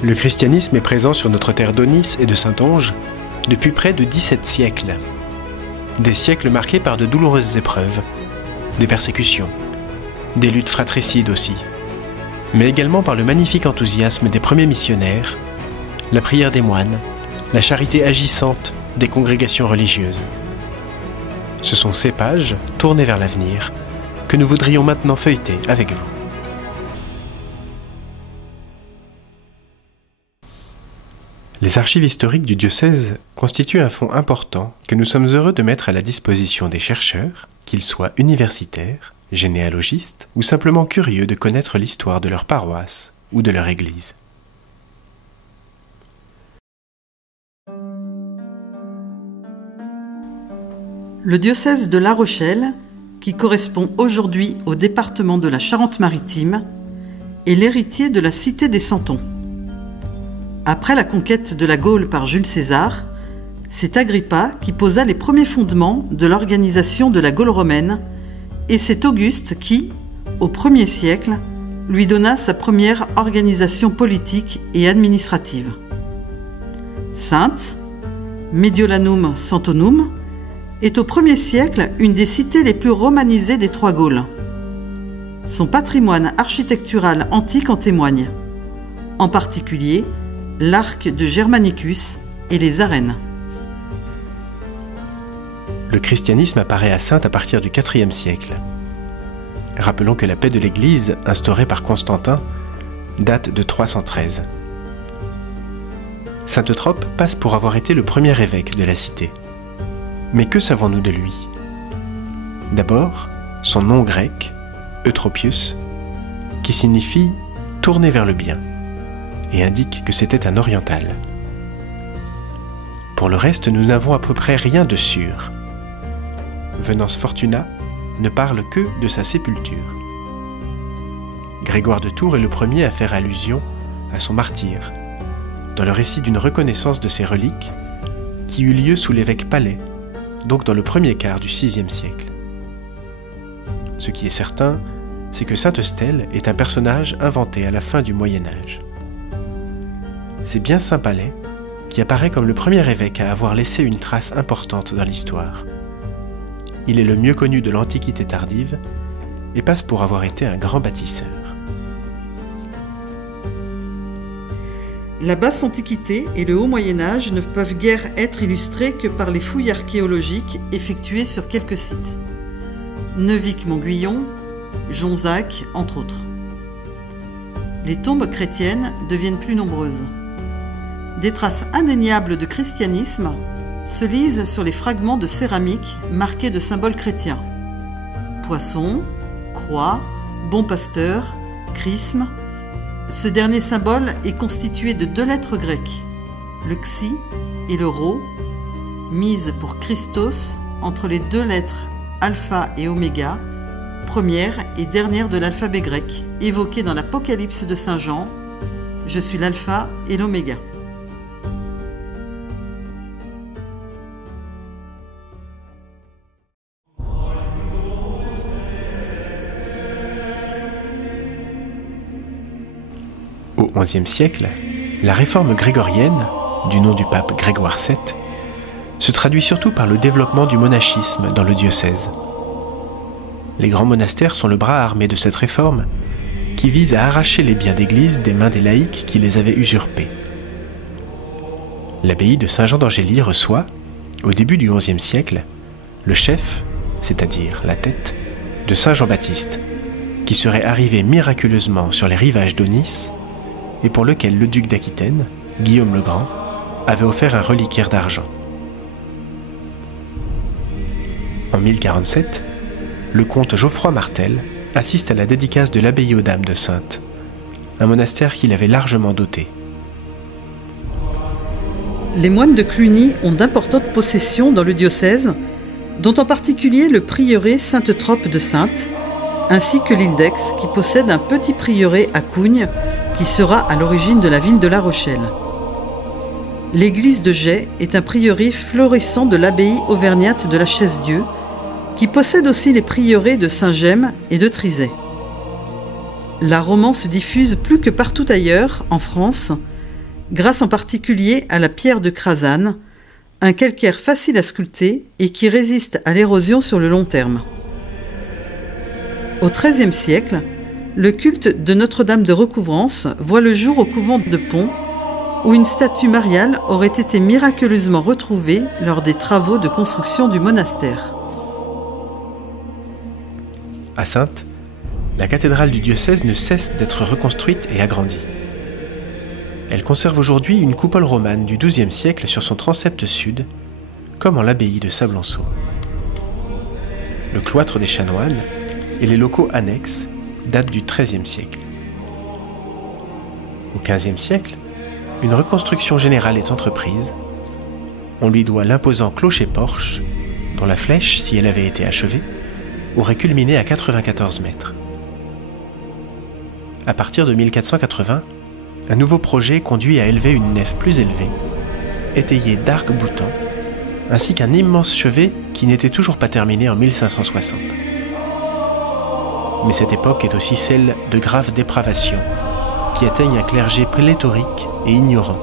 Le christianisme est présent sur notre terre d'Aunis et de Saintonge depuis près de 17 siècles. Des siècles marqués par de douloureuses épreuves, des persécutions, des luttes fratricides aussi, mais également par le magnifique enthousiasme des premiers missionnaires, la prière des moines, la charité agissante des congrégations religieuses. Ce sont ces pages, tournées vers l'avenir, que nous voudrions maintenant feuilleter avec vous. Les archives historiques du diocèse constituent un fonds important que nous sommes heureux de mettre à la disposition des chercheurs, qu'ils soient universitaires, généalogistes ou simplement curieux de connaître l'histoire de leur paroisse ou de leur église. Le diocèse de La Rochelle, qui correspond aujourd'hui au département de la Charente-Maritime, est l'héritier de la cité des Santons. Après la conquête de la Gaule par Jules César, c'est Agrippa qui posa les premiers fondements de l'organisation de la Gaule romaine, et c'est Auguste qui, au 1er siècle, lui donna sa première organisation politique et administrative. Sainte, Mediolanum Santonum, est au 1er siècle une des cités les plus romanisées des trois Gaules. Son patrimoine architectural antique en témoigne, en particulier l'arc de Germanicus et les arènes. Le christianisme apparaît à Saintes à partir du IVe siècle. Rappelons que la paix de l'Église, instaurée par Constantin, date de 313. Saint Eutrope passe pour avoir été le premier évêque de la cité. Mais que savons-nous de lui? D'abord, son nom grec, Eutropius, qui signifie « tourner vers le bien », et indique que c'était un oriental. Pour le reste, nous n'avons à peu près rien de sûr. Venance Fortuna ne parle que de sa sépulture. Grégoire de Tours est le premier à faire allusion à son martyre, dans le récit d'une reconnaissance de ses reliques qui eut lieu sous l'évêque Palais, donc dans le premier quart du VIe siècle. Ce qui est certain, c'est que Sainte Eustelle est un personnage inventé à la fin du Moyen Âge. C'est bien Saint Palais qui apparaît comme le premier évêque à avoir laissé une trace importante dans l'histoire. Il est le mieux connu de l'Antiquité tardive et passe pour avoir été un grand bâtisseur. La basse Antiquité et le Haut Moyen Âge ne peuvent guère être illustrés que par les fouilles archéologiques effectuées sur quelques sites. Neuvic-Montguyon, Jonzac, entre autres. Les tombes chrétiennes deviennent plus nombreuses. Des traces indéniables de christianisme se lisent sur les fragments de céramique marqués de symboles chrétiens. Poisson, croix, bon pasteur, chrisme. Ce dernier symbole est constitué de 2 lettres grecques, le xi et le rho, mises pour Christos entre les 2 lettres alpha et oméga, première et dernière de l'alphabet grec, évoquée dans l'Apocalypse de Saint Jean, « Je suis l'alpha et l'oméga ». Au XIe siècle, la réforme grégorienne, du nom du pape Grégoire VII, se traduit surtout par le développement du monachisme dans le diocèse. Les grands monastères sont le bras armé de cette réforme qui vise à arracher les biens d'église des mains des laïcs qui les avaient usurpés. L'abbaye de Saint-Jean d'Angély reçoit, au début du XIe siècle, le chef, c'est-à-dire la tête, de Saint Jean-Baptiste, qui serait arrivé miraculeusement sur les rivages d'Aunis et pour lequel le duc d'Aquitaine, Guillaume le Grand, avait offert un reliquaire d'argent. En 1047, le comte Geoffroy Martel assiste à la dédicace de l'abbaye aux Dames de Saintes, un monastère qu'il avait largement doté. Les moines de Cluny ont d'importantes possessions dans le diocèse, dont en particulier le prieuré Sainte-Eutrope de Saintes, ainsi que l'île d'Aix qui possède un petit prieuré à Cougnes, qui sera à l'origine de la ville de La Rochelle. L'église de Jais est un prieuré florissant de l'abbaye auvergnate de la Chaise-Dieu, qui possède aussi les prieurés de Saint-Gemme et de Trizay. La romance se diffuse plus que partout ailleurs, en France, grâce en particulier à la pierre de Crasane, un calcaire facile à sculpter et qui résiste à l'érosion sur le long terme. Au XIIIe siècle, le culte de Notre-Dame de Recouvrance voit le jour au couvent de Pont, où une statue mariale aurait été miraculeusement retrouvée lors des travaux de construction du monastère. À Saintes, la cathédrale du diocèse ne cesse d'être reconstruite et agrandie. Elle conserve aujourd'hui une coupole romane du XIIe siècle sur son transept sud, comme en l'abbaye de Sablonceau. Le cloître des chanoines et les locaux annexes datent du XIIIe siècle. Au XVe siècle, une reconstruction générale est entreprise. On lui doit l'imposant clocher-porche, dont la flèche, si elle avait été achevée, aurait culminé à 94 mètres. À partir de 1480, un nouveau projet conduit à élever une nef plus élevée, étayée d'arcs-boutants, ainsi qu'un immense chevet qui n'était toujours pas terminé en 1560. Mais cette époque est aussi celle de graves dépravations qui atteignent un clergé pléthorique et ignorant.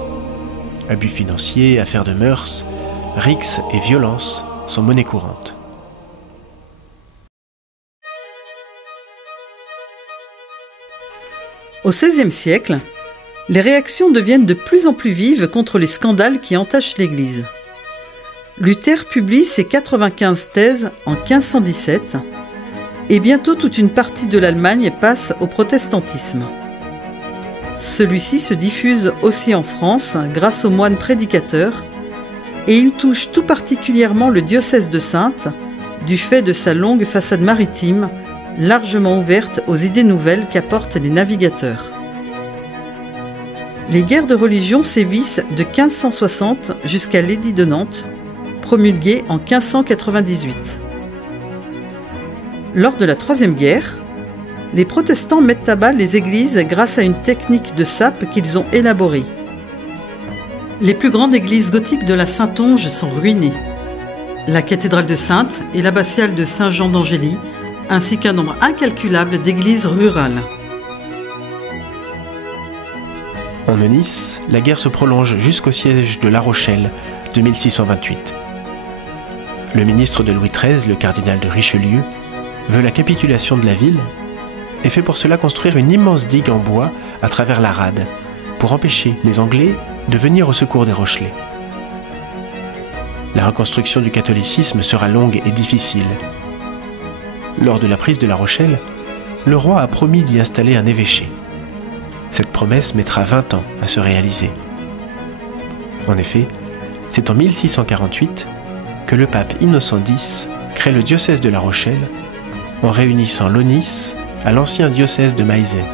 Abus financiers, affaires de mœurs, rixes et violences sont monnaie courante. Au XVIe siècle, les réactions deviennent de plus en plus vives contre les scandales qui entachent l'Église. Luther publie ses 95 thèses en 1517 et bientôt toute une partie de l'Allemagne passe au protestantisme. Celui-ci se diffuse aussi en France grâce aux moines prédicateurs et il touche tout particulièrement le diocèse de Saintes du fait de sa longue façade maritime largement ouverte aux idées nouvelles qu'apportent les navigateurs. Les guerres de religion sévissent de 1560 jusqu'à l'édit de Nantes, promulgué en 1598. Lors de la Troisième Guerre, les protestants mettent à bas les églises grâce à une technique de sape qu'ils ont élaborée. Les plus grandes églises gothiques de la Saintonge sont ruinées. La cathédrale de Saintes et l'abbatiale de Saint-Jean d'Angély, ainsi qu'un nombre incalculable d'églises rurales. En Nice, la guerre se prolonge jusqu'au siège de La Rochelle de 1628. Le ministre de Louis XIII, le cardinal de Richelieu, veut la capitulation de la ville et fait pour cela construire une immense digue en bois à travers la rade pour empêcher les Anglais de venir au secours des Rochelais. La reconstruction du catholicisme sera longue et difficile. Lors de la prise de La Rochelle, le roi a promis d'y installer un évêché. Cette promesse mettra 20 ans à se réaliser. En effet, c'est en 1648 que le pape Innocent X crée le diocèse de La Rochelle en réunissant l'Aunis à l'ancien diocèse de Maillezais.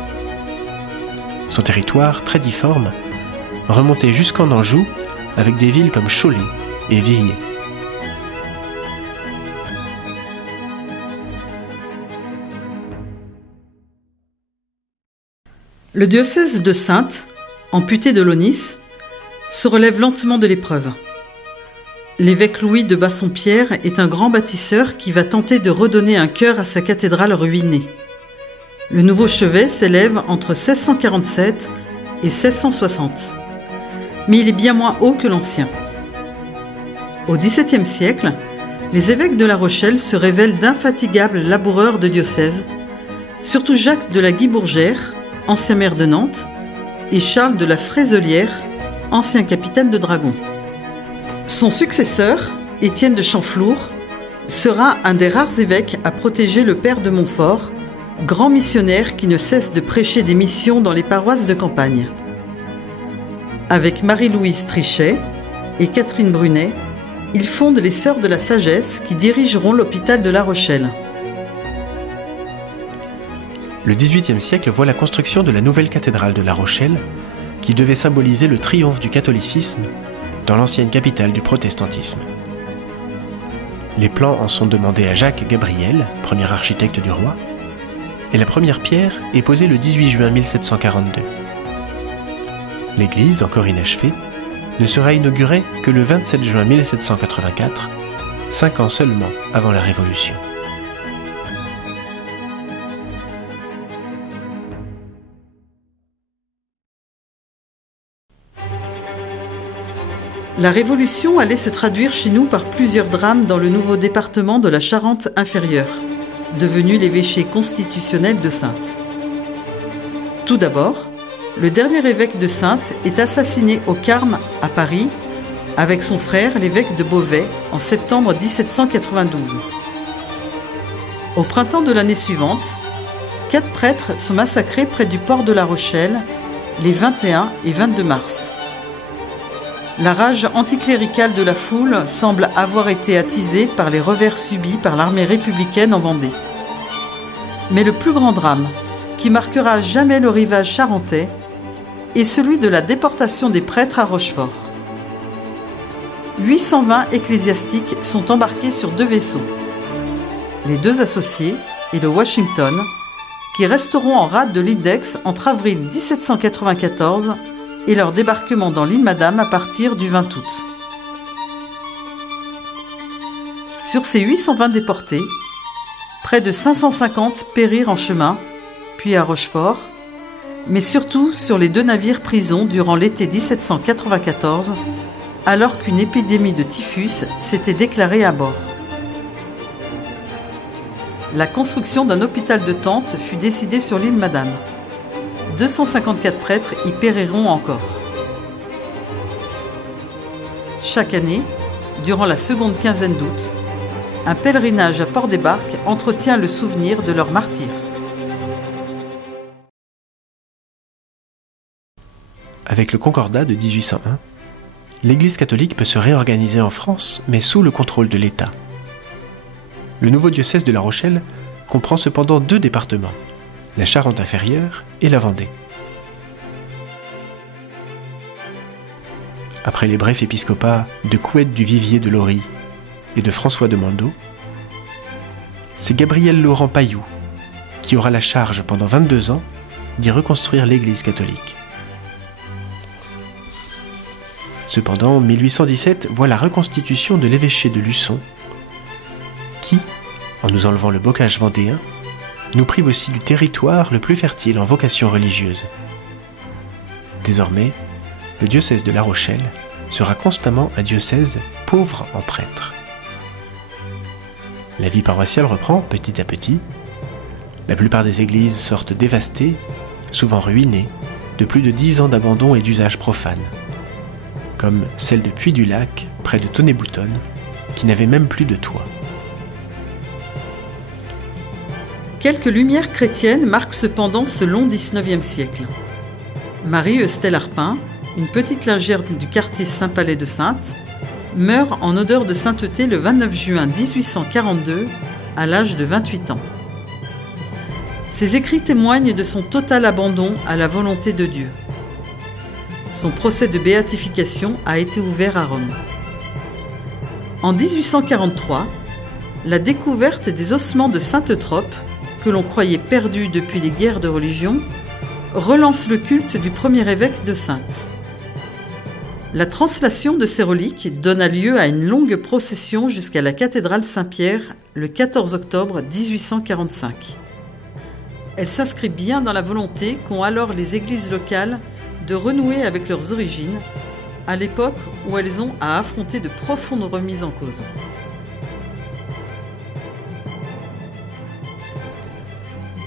Son territoire, très difforme, remontait jusqu'en Anjou avec des villes comme Cholet et Virier. Le diocèse de Saintes, amputé de l'Aunis, se relève lentement de l'épreuve. L'évêque Louis de Bassompierre est un grand bâtisseur qui va tenter de redonner un cœur à sa cathédrale ruinée. Le nouveau chevet s'élève entre 1647 et 1660, mais il est bien moins haut que l'ancien. Au XVIIe siècle, les évêques de La Rochelle se révèlent d'infatigables laboureurs de diocèse, surtout Jacques de la Guibourgère, ancien maire de Nantes, et Charles de la Frézelière, ancien capitaine de dragons. Son successeur, Étienne de Champflour, sera un des rares évêques à protéger le père de Montfort, grand missionnaire qui ne cesse de prêcher des missions dans les paroisses de campagne. Avec Marie-Louise Trichet et Catherine Brunet, il fonde les Sœurs de la Sagesse qui dirigeront l'hôpital de La Rochelle. Le XVIIIe siècle voit la construction de la nouvelle cathédrale de La Rochelle, qui devait symboliser le triomphe du catholicisme dans l'ancienne capitale du protestantisme. Les plans en sont demandés à Jacques Gabriel, premier architecte du roi, et la première pierre est posée le 18 juin 1742. L'église, encore inachevée, ne sera inaugurée que le 27 juin 1784, 5 ans seulement avant la Révolution. La Révolution allait se traduire chez nous par plusieurs drames dans le nouveau département de la Charente-Inférieure, devenu l'évêché constitutionnel de Saintes. Tout d'abord, le dernier évêque de Saintes est assassiné au Carme, à Paris, avec son frère, l'évêque de Beauvais, en septembre 1792. Au printemps de l'année suivante, 4 prêtres sont massacrés près du port de La Rochelle, les 21 et 22 mars. La rage anticléricale de la foule semble avoir été attisée par les revers subis par l'armée républicaine en Vendée. Mais le plus grand drame, qui marquera à jamais le rivage charentais, est celui de la déportation des prêtres à Rochefort. 820 ecclésiastiques sont embarqués sur 2 vaisseaux. Les 2 associés et le Washington, qui resteront en rade de l'île d'Aix entre avril 1794 et leur débarquement dans l'île Madame à partir du 20 août. Sur ces 820 déportés, près de 550 périrent en chemin, puis à Rochefort, mais surtout sur les 2 navires prisons durant l'été 1794, alors qu'une épidémie de typhus s'était déclarée à bord. La construction d'un hôpital de tentes fut décidée sur l'île Madame. 254 prêtres y périront encore. Chaque année, durant la seconde quinzaine d'août, un pèlerinage à Port-des-Barques entretient le souvenir de leur martyre. Avec le Concordat de 1801, l'Église catholique peut se réorganiser en France, mais sous le contrôle de l'État. Le nouveau diocèse de La Rochelle comprend cependant 2 départements, la Charente-Inférieure et la Vendée. Après les brefs épiscopats de Couette du Vivier de Laurie et de François de Mandeau, c'est Gabriel Laurent Pailloux qui aura la charge pendant 22 ans d'y reconstruire l'Église catholique. Cependant, 1817 voit la reconstitution de l'évêché de Luçon qui, en nous enlevant le bocage vendéen, nous prive aussi du territoire le plus fertile en vocation religieuse. Désormais, le diocèse de La Rochelle sera constamment un diocèse pauvre en prêtres. La vie paroissiale reprend petit à petit. La plupart des églises sortent dévastées, souvent ruinées, de plus de 10 ans d'abandon et d'usage profane, comme celle de Puy-du-Lac, près de Tonnay-Boutonne, qui n'avait même plus de toit. Quelques lumières chrétiennes marquent cependant ce long XIXe siècle. Marie-Eustelle Arpin, une petite lingère du quartier Saint-Palais de Saintes, meurt en odeur de sainteté le 29 juin 1842, à l'âge de 28 ans. Ses écrits témoignent de son total abandon à la volonté de Dieu. Son procès de béatification a été ouvert à Rome. En 1843, la découverte des ossements de Sainte Eutrope, que l'on croyait perdus depuis les guerres de religion, relance le culte du premier évêque de Saintes. La translation de ces reliques donna lieu à une longue procession jusqu'à la cathédrale Saint-Pierre le 14 octobre 1845. Elle s'inscrit bien dans la volonté qu'ont alors les églises locales de renouer avec leurs origines, à l'époque où elles ont à affronter de profondes remises en cause.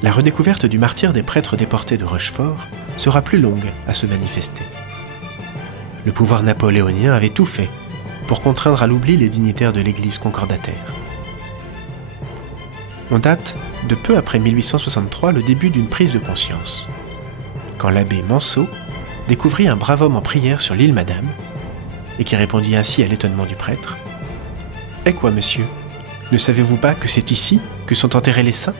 La redécouverte du martyre des prêtres déportés de Rochefort sera plus longue à se manifester. Le pouvoir napoléonien avait tout fait pour contraindre à l'oubli les dignitaires de l'Église concordataire. On date de peu après 1863 le début d'une prise de conscience, quand l'abbé Manceau découvrit un brave homme en prière sur l'île Madame, et qui répondit ainsi à l'étonnement du prêtre : « Eh quoi, monsieur, ne savez-vous pas que c'est ici que sont enterrés les saints ?»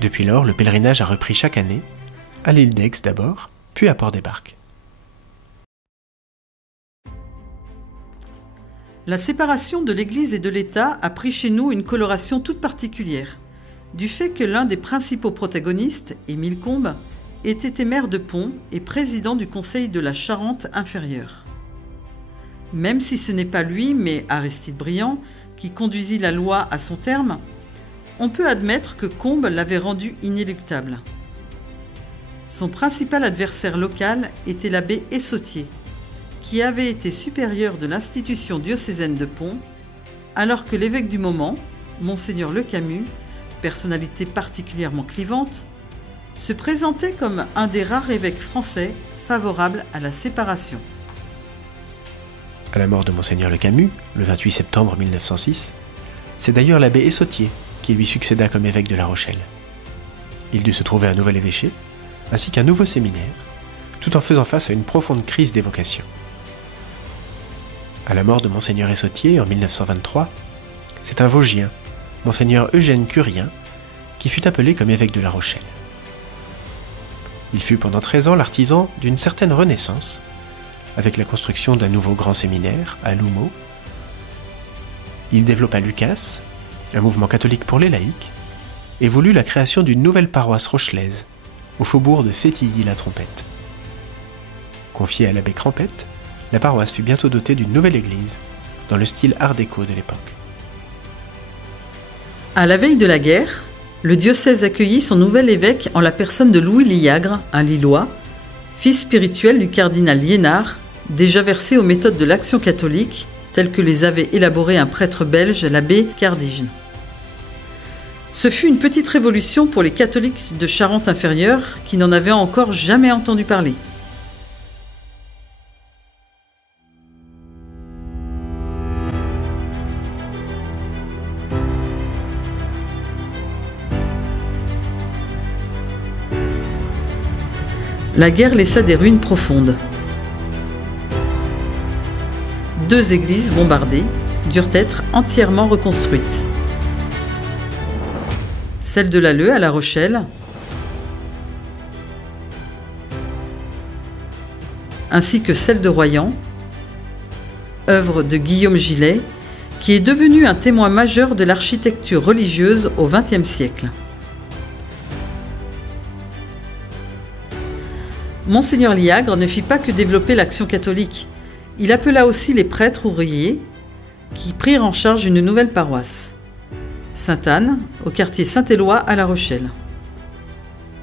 Depuis lors, le pèlerinage a repris chaque année, à l'île d'Aix d'abord, puis à Port-des-Barques. La séparation de l'Église et de l'État a pris chez nous une coloration toute particulière, du fait que l'un des principaux protagonistes, Émile Combes, ait été maire de Pont et président du Conseil de la Charente-Inférieure. Même si ce n'est pas lui, mais Aristide Briand, qui conduisit la loi à son terme, on peut admettre que Combes l'avait rendu inéluctable. Son principal adversaire local était l'abbé Essottier, qui avait été supérieur de l'institution diocésaine de Pont, alors que l'évêque du moment, Monseigneur Le Camus, personnalité particulièrement clivante, se présentait comme un des rares évêques français favorables à la séparation. À la mort de Monseigneur Le Camus, le 28 septembre 1906, c'est d'ailleurs l'abbé Essottier qui lui succéda comme évêque de La Rochelle. Il dut se trouver un nouvel évêché, ainsi qu'un nouveau séminaire, tout en faisant face à une profonde crise des vocations. À la mort de Monseigneur Essottier en 1923, c'est un Vosgien, Monseigneur Eugène Curien, qui fut appelé comme évêque de La Rochelle. Il fut pendant 13 ans l'artisan d'une certaine renaissance, avec la construction d'un nouveau grand séminaire à Loumeau. Il développa l'UCAS, un mouvement catholique pour les laïcs, et voulut la création d'une nouvelle paroisse rochelaise, au faubourg de Fétilly-la-Trompette. Confiée à l'abbé Crampette, la paroisse fut bientôt dotée d'une nouvelle église, dans le style art déco de l'époque. À la veille de la guerre, le diocèse accueillit son nouvel évêque en la personne de Louis Liagre, un Lillois, fils spirituel du cardinal Liénard, déjà versé aux méthodes de l'Action catholique, telles que les avait élaborées un prêtre belge, l'abbé Cardige. Ce fut une petite révolution pour les catholiques de Charente-Inférieure qui n'en avaient encore jamais entendu parler. La guerre laissa des ruines profondes. 2 églises bombardées durent être entièrement reconstruites. Celle de l'Alleu à La Rochelle, ainsi que celle de Royan, œuvre de Guillaume Gillet, qui est devenu un témoin majeur de l'architecture religieuse au XXe siècle. Monseigneur Liagre ne fit pas que développer l'Action catholique. Il appela aussi les prêtres ouvriers qui prirent en charge une nouvelle paroisse, Sainte-Anne, au quartier Saint-Éloi à La Rochelle.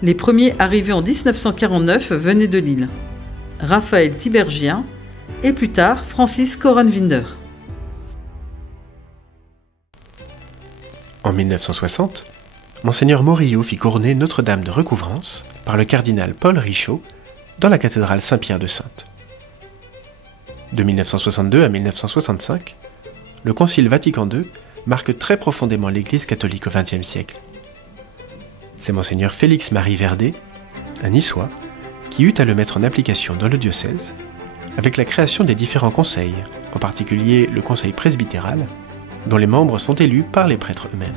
Les premiers arrivés en 1949 venaient de Lille, Raphaël Tibergien et plus tard Francis Korenwinder. En 1960, Monseigneur Morillo fit couronner Notre-Dame de Recouvrance par le cardinal Paul Richaud dans la cathédrale Saint-Pierre de Saintes. De 1962 à 1965, le Concile Vatican II marque très profondément l'Église catholique au XXe siècle. C'est Monseigneur Félix-Marie Verdet, un Niçois, qui eut à le mettre en application dans le diocèse, avec la création des différents conseils, en particulier le conseil presbytéral, dont les membres sont élus par les prêtres eux-mêmes.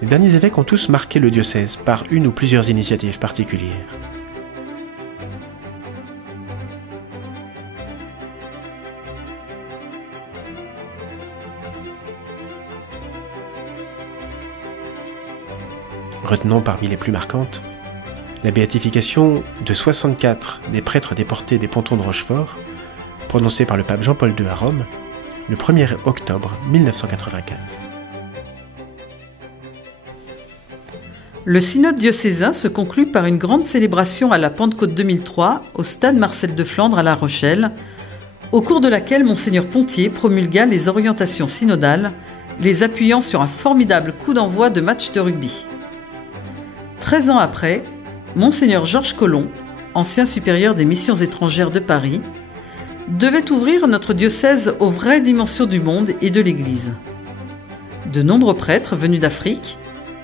Les derniers évêques ont tous marqué le diocèse par une ou plusieurs initiatives particulières. Retenons parmi les plus marquantes la béatification de 64 des prêtres déportés des pontons de Rochefort, prononcée par le pape Jean-Paul II à Rome, le 1er octobre 1995. Le synode diocésain se conclut par une grande célébration à la Pentecôte 2003 au stade Marcel de Flandre à La Rochelle, au cours de laquelle Monseigneur Pontier promulgua les orientations synodales, les appuyant sur un formidable coup d'envoi de match de rugby. 13 ans après, Monseigneur Georges Collomb, ancien supérieur des missions étrangères de Paris, devait ouvrir notre diocèse aux vraies dimensions du monde et de l'Église. De nombreux prêtres venus d'Afrique,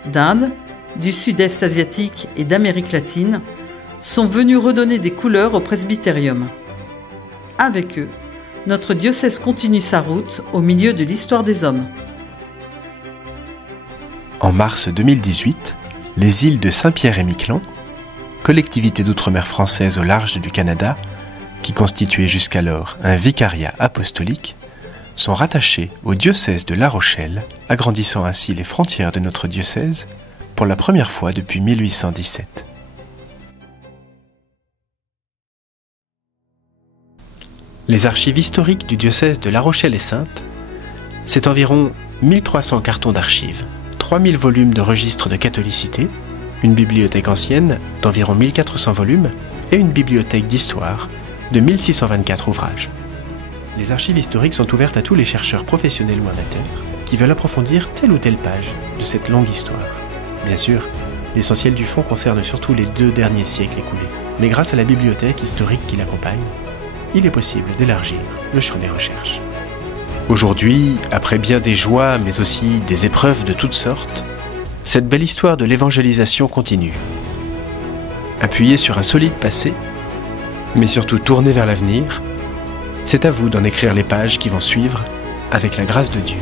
d'Inde, du Sud-Est asiatique et d'Amérique latine sont venus redonner des couleurs au presbytérium. Avec eux, notre diocèse continue sa route au milieu de l'histoire des hommes. En mars 2018, les îles de Saint-Pierre-et-Miquelon, collectivité d'outre-mer française au large du Canada, qui constituait jusqu'alors un vicariat apostolique, sont rattachées au diocèse de La Rochelle, agrandissant ainsi les frontières de notre diocèse pour la première fois depuis 1817. Les archives historiques du diocèse de La Rochelle et Saintes, c'est environ 1300 cartons d'archives, 3000 volumes de registres de catholicité, une bibliothèque ancienne d'environ 1400 volumes et une bibliothèque d'histoire de 1624 ouvrages. Les archives historiques sont ouvertes à tous les chercheurs professionnels ou amateurs qui veulent approfondir telle ou telle page de cette longue histoire. Bien sûr, l'essentiel du fond concerne surtout les 2 derniers siècles écoulés, mais grâce à la bibliothèque historique qui l'accompagne, il est possible d'élargir le champ des recherches. Aujourd'hui, après bien des joies, mais aussi des épreuves de toutes sortes, cette belle histoire de l'évangélisation continue. Appuyée sur un solide passé, mais surtout tournée vers l'avenir, c'est à vous d'en écrire les pages qui vont suivre avec la grâce de Dieu.